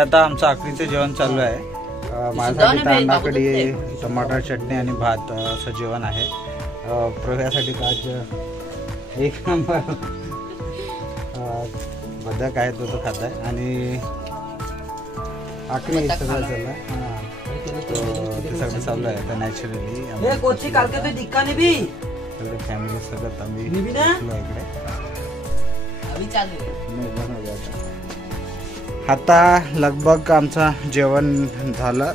सध्या आता आमचं आखरीचं जेवण चालू आहे। माझ्यासाठी कांदा कढी, टमाटर चटणी आणि भात असं जेवण आहे। प्रव्यासाठी आज एक नंबर बदक आहे, तो खात आहे आणि आखरी सगळं चाललं ते सगळं चालू आहे आता नॅचरली। सगळे फॅमिली सगळं आम्ही इकडे आता लगभग आमचं जेवण झालं,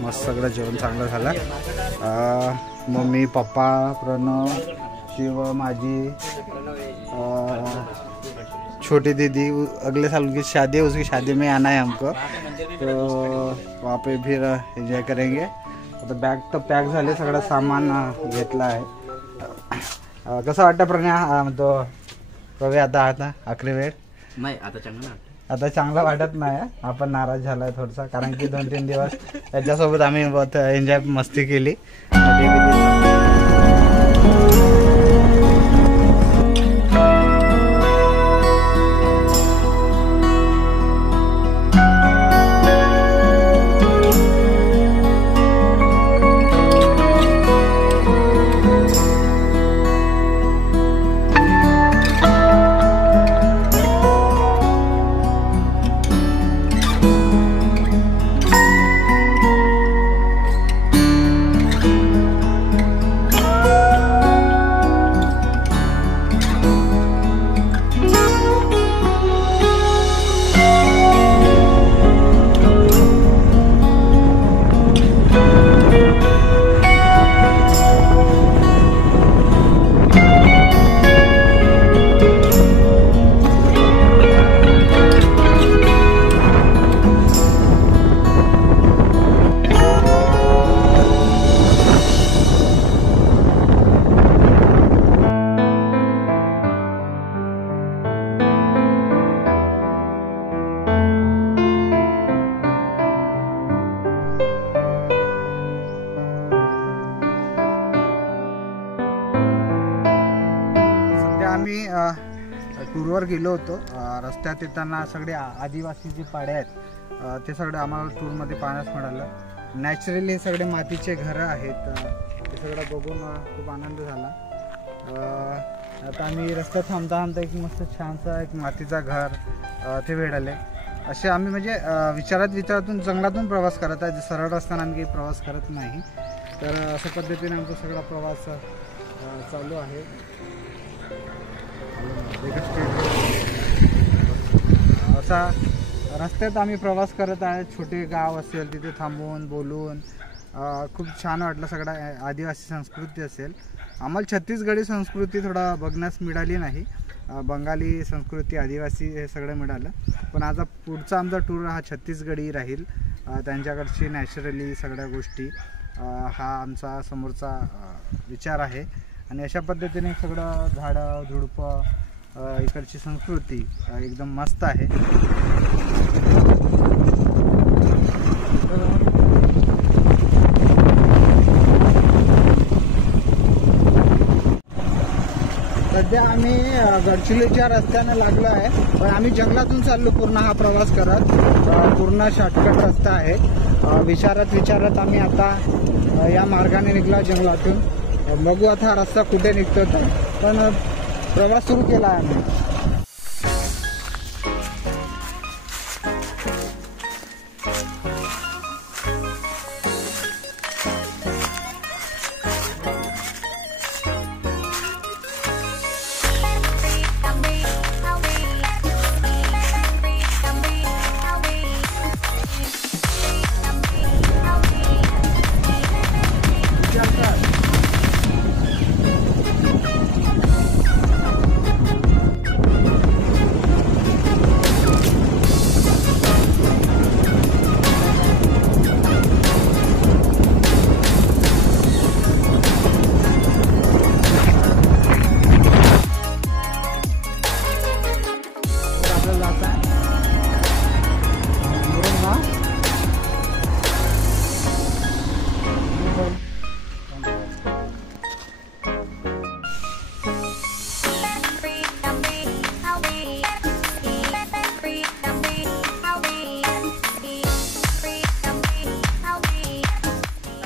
मस्त सगळं जेवण चांगलं झालं। मम्मी पप्पा प्रणव शिव माझी छोटी दीदी, अगले साल उनकी शादी है, उसकी शादी में आना है हमको, तो वहाँ पे फिर एंजॉय करेंगे। आता बॅग तर पॅक झाले, सगळं सामान घेतलं आहे। कसं वाटतं प्रणया तो कवी आता आखरी वेळ? नाही आता चांगलं आता चांगला वाटत नाही, आपण नाराज झालाय थोडासा, कारण की 2-3 दिवस त्याच्यासोबत आम्ही बहुत एन्जॉय मस्ती केली। आम्ही टूरवर गेलो होतो, रस्त्यात येताना सगळे आदिवासी जे पाडे आहेत ते सगळे आम्हाला टूरमध्ये पाहण्यास मिळालं। नॅचरली सगळे मातीचे घरं आहेत, ते सगळं बघून खूप आनंद झाला। आता आम्ही रस्त्यात थांबता एक मस्त छानसा एक मातीचा घर ते भेटले। असे आम्ही म्हणजे विचारातून जंगलातून प्रवास करत आहे, सरळ रस्त्याने आम्ही काही प्रवास करत नाही। तर अशा पद्धतीने आमचा सगळा प्रवास चालू आहे। असा रस्त्यात आम्ही प्रवास करत आहे, छोटे गाव असेल तिथे थांबून बोलून खूप छान वाटलं। सगळा आदिवासी संस्कृती असेल, आम्हाला छत्तीसगडी संस्कृती थोडा बघण्यास मिळाली नाही, बंगाली संस्कृती आदिवासी हे सगळं मिळालं। पण आता पुढचा आमचा टूर हा छत्तीसगडी राहील, त्यांच्याकडची नॅचरली सगळ्या गोष्टी हा आमचा समोरचा विचार आहे। आणि अशा पद्धतीने सगळं झाडं झुडपं इकडची संस्कृती एकदम मस्त आहे। सध्या आम्ही गडचिरोलीच्या रस्त्याने लागलो आहे, पण आम्ही जंगलातून चाललो पूर्ण हा प्रवास करत, पूर्ण शॉर्टकट रस्ता आहे। विचारत आम्ही आता या मार्गाने निघलो जंगलातून, बघू आता हा रस्ता कुठे निघतो, पण प्रवास सुरू केला आहे आम्ही।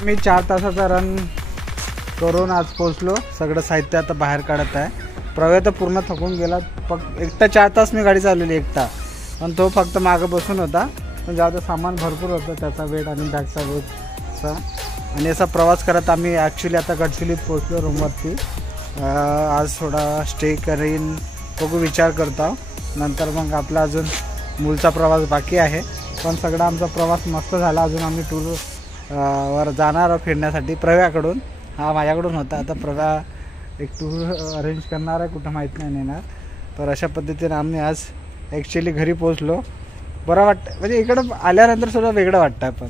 मी 4 तासाचा रन करून आज पोचलो. सगळं साहित्य आता बाहेर काढत आहे. प्रव्या तर पूर्ण थकून गेला. फक्त एकटा 4 तास मी गाडी चालवली एकटा, पण तो फक्त मागं बसून होता. पण जास्त सामान भरपूर होतं, त्याचा वेट आणि बॅगचा वेटचा. आणि असा प्रवास करत आम्ही ॲक्च्युली आता गडचिरोलीत पोचलो रूमवरती. आज थोडा स्टे करीन, बघू विचार करतो. नंतर मग आपला अजून मूलचा प्रवास बाकी आहे. पण सगळा आमचा प्रवास मस्त झाला. अजून आम्ही टूर वर जाणार फिरण्यासाठी प्रव्याकडून. हा माझ्याकडून होता. आता प्रव्या एक टूर अरेंज करणार आहे, कुठं माहीत नाही नेणार. तर अशा पद्धतीने आम्ही आज ॲक्च्युली घरी पोचलो. बरं वाटतं, म्हणजे इकडं आल्यानंतर सुद्धा वेगळं वाटतं. पण